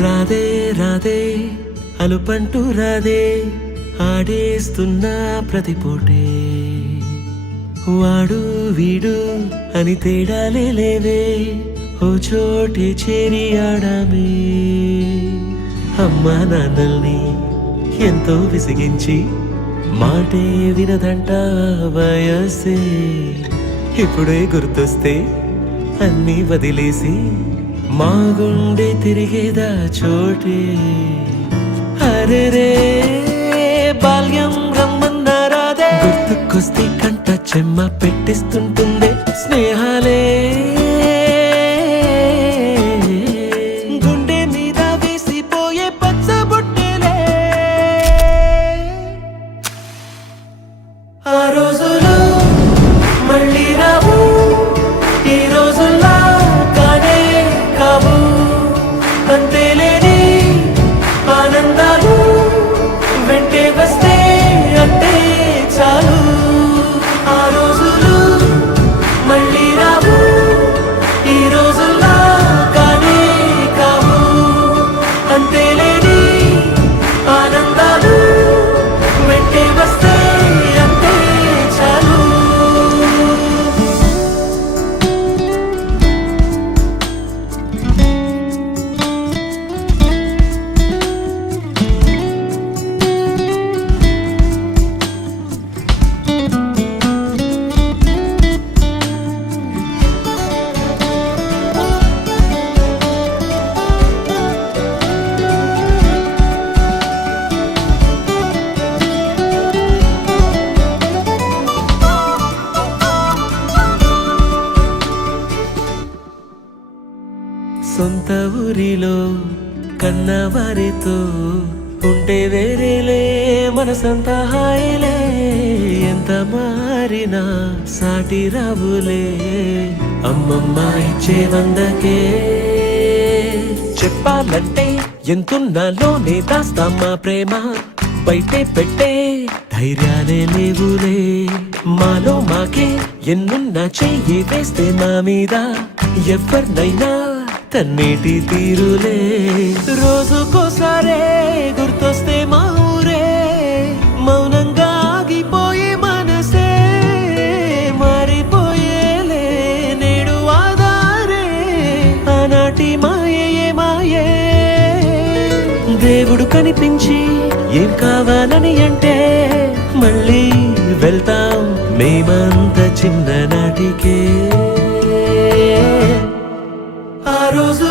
రాదే రాదే అలుపంటూ రాదే ఆడేస్తున్నా ప్రతి పూటే వాడు వీడు అని తేడాలే లేవే ఓ చోటే చేరి ఆడామే అమ్మా నాన్నల్ని ఎంతో విసిగించి మాటే వినదంట వయసే ఇప్పుడే గుర్తొస్తే అన్నీ వదిలేసి మా గుండె తిరిగేదా చోటే అరే రే బాల్యం రమ్మన్నారాదే గుర్తుకొస్తే కంట చెమ్మ పెట్టిస్తుంటుందే స్నేహాలే గుండె మీద వేసిపోయే పచ్చబొట్టెలే ఆ రోజులు మళ్ళీ రావు ఈ రోజుల్లా కానే కావు అంతేలేని ఆనందాలు వెంటే వస్తే అంటే చాలు ఆ రోజులు మళ్ళీ రావు ఈ రోజుల్లా కానే కావు అంతేలేని ఆనందాలు వెంటే వస్తే అంటే చాలు సొంత ఊరిలో కన్నవారితో ఉంటే వేరేలే మనసంతా హాయిలే ఎంత మారినా సాటి రావులే అమ్మమ్మ ఇచ్చే వందకే చెప్పాలంటే ఎంతున్నాలోనే దాస్తామా ప్రేమ బయటే పెట్టే ధైర్యాలే లేవులే మాలో మాకే ఎన్నున్నా చెయ్యి వేస్తే మా మీద ఎవరినైనా తన్నేటి తీరులే రోజుకోసారే గుర్తొస్తే మా ఊరే మౌనంగా ఆగిపోయే మనసే మారిపోయేలే నేడు ఆధారే ఆనాటి మాయే మాయే దేవుడు కనిపించి ఏం కావాలని అంటే మళ్ళీ వెళ్తాం మేమంత చిన్ననాటికే ఆ రోజు